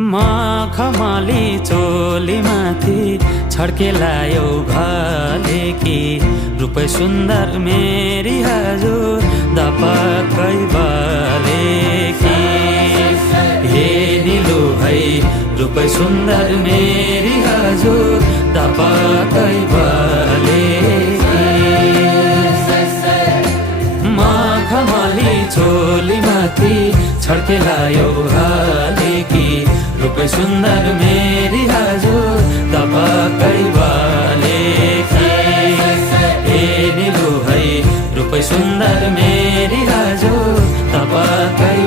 मखमली चोली माथि छड्केलायो घले कि रूप सुन्दर मेरी हजुर दपक्कै बले कि हे निलु है रूप सुन्दर मेरी हजुर दपक्कै बले मखमली चोली माथि छड्केलायो घले कि रूप सुन्दर मेरी हजुर दपक्कै बले कि हे निलु है रूप सुन्दर मेरी हजुर दपक्कै